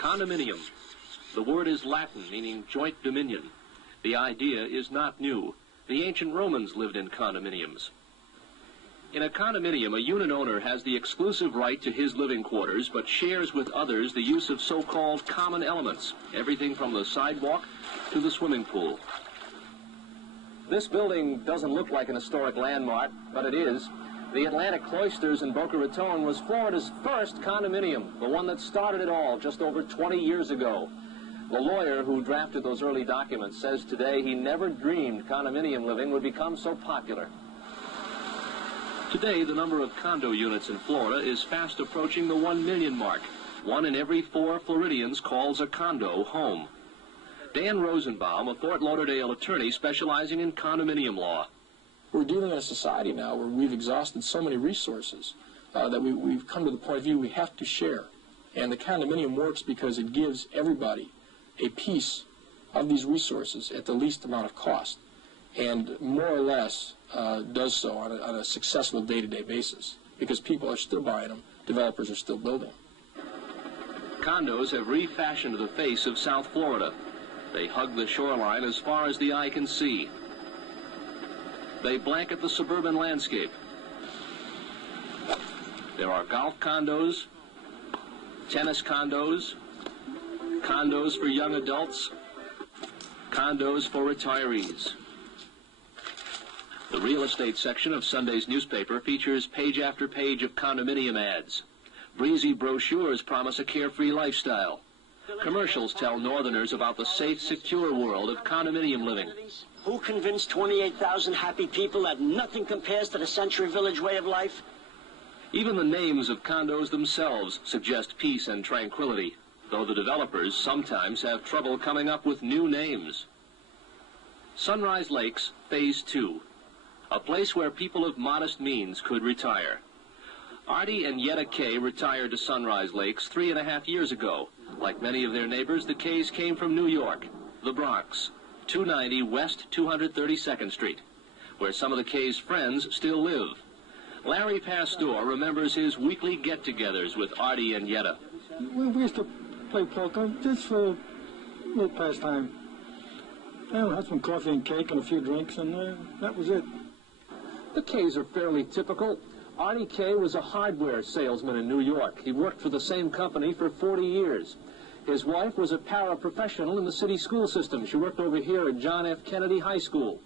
Condominium. The word is Latin, meaning joint dominion. The idea is not new. The ancient Romans lived in condominiums. In a condominium, a unit owner has the exclusive right to his living quarters, but shares with others the use of so-called common elements, everything from the sidewalk to the swimming pool. This building doesn't look like an historic landmark, but it is. The Atlantic Cloisters in Boca Raton was Florida's first condominium, the one that started it all just over 20 years ago. The lawyer who drafted those early documents says today he never dreamed condominium living would become so popular. Today, the number of condo units in Florida is fast approaching the 1 million mark. 1 in every 4 Floridians calls a condo home. Dan Rosenbaum, a Fort Lauderdale attorney specializing in condominium law. We're dealing in a society now where we've exhausted so many resources that we've come to the point of view we have to share. And the condominium works because it gives everybody a piece of these resources at the least amount of cost, and more or less does so on a successful day-to-day basis, because people are still buying them, developers are still building. Condos have refashioned the face of South Florida. They hug the shoreline as far as the eye can see. They blanket the suburban landscape. There are golf condos, tennis condos, condos for young adults, condos for retirees. The real estate section of Sunday's newspaper features page after page of condominium ads. Breezy brochures promise a carefree lifestyle. Commercials tell Northerners about the safe, secure world of condominium living. Who convinced 28,000 happy people that nothing compares to the Century Village way of life? Even the names of condos themselves suggest peace and tranquility, though the developers sometimes have trouble coming up with new names. Sunrise Lakes, Phase 2, a place where people of modest means could retire. Artie and Yetta Kay retired to Sunrise Lakes 3.5 years ago. Like many of their neighbors, the Kays came from New York, the Bronx, 290 West 232nd Street, where some of the Kays' friends still live. Larry Pastor remembers his weekly get-togethers with Artie and Yetta. We used to play poker just for a little pastime. And had some coffee and cake and a few drinks, and that was it. The Kays are fairly typical. Artie Kay was a hardware salesman in New York. He worked for the same company for 40 years. His wife was a paraprofessional in the city school system. She worked over here at John F. Kennedy High School.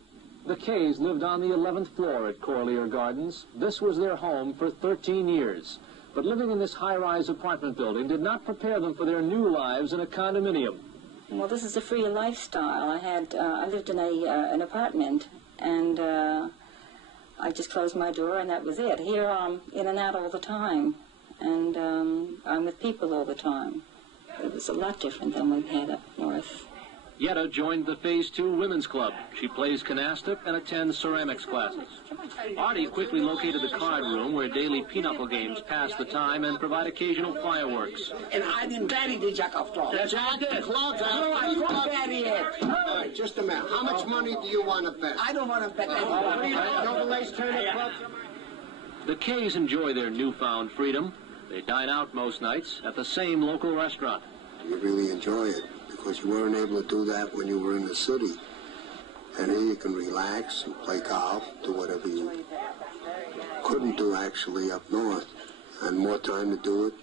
The Kays lived on the 11th floor at Corlear Gardens. This was their home for 13 years. But living in this high-rise apartment building did not prepare them for their new lives in a condominium. Well, this is a free lifestyle. I lived in an apartment, and I just closed my door, and that was it. Here I'm in and out all the time, and I'm with people all the time. It was a lot different than we've had up north. Yetta joined the Phase 2 Women's Club. She plays canasta and attends ceramics classes. Artie quickly located the card room where daily pinochle games pass the time and provide occasional fireworks. And I didn't bury the jack of all. That's what I did. Clubs, No, I don't bury it. All right, just a minute. How much money do you want to bet? I don't want to bet anything. Double-A's Turner Club? The Kays enjoy their newfound freedom. They dine out most nights at the same local restaurant. You really enjoy it, because you weren't able to do that when you were in the city. And here you can relax and play golf, do whatever you couldn't do actually up north, and more time to do it.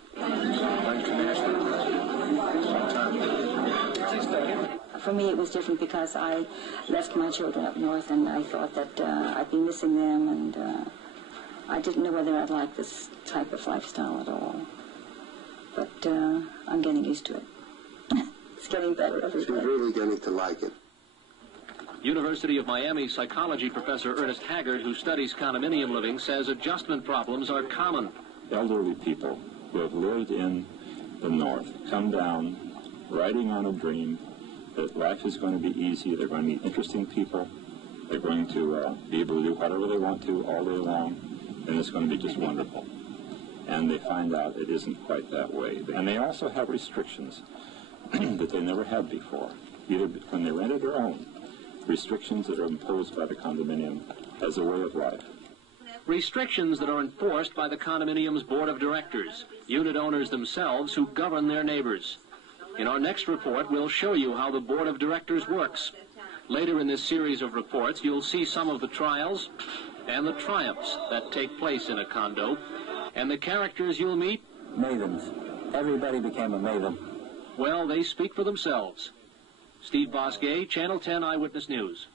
For me, it was different because I left my children up north, and I thought that I'd be missing them, and I didn't know whether I'd like this type of lifestyle at all. But I'm getting used to it. It's getting better every day. She's really getting to like it. University of Miami psychology professor Ernest Haggard, who studies condominium living, says adjustment problems are common. Elderly people who have lived in the north come down riding on a dream that life is going to be easy, they're going to meet interesting people, they're going to be able to do whatever they want to all day long, and it's going to be just wonderful. And they find out it isn't quite that way. And they also have restrictions that they never had before, either when they rented or owned, restrictions that are imposed by the condominium as a way of life. Restrictions that are enforced by the condominium's board of directors, unit owners themselves who govern their neighbors. In our next report, we'll show you how the board of directors works. Later in this series of reports, you'll see some of the trials and the triumphs that take place in a condo, and the characters you'll meet. Mavens. Everybody became a maven. Well, they speak for themselves. Steve Bousquet, Channel 10 Eyewitness News.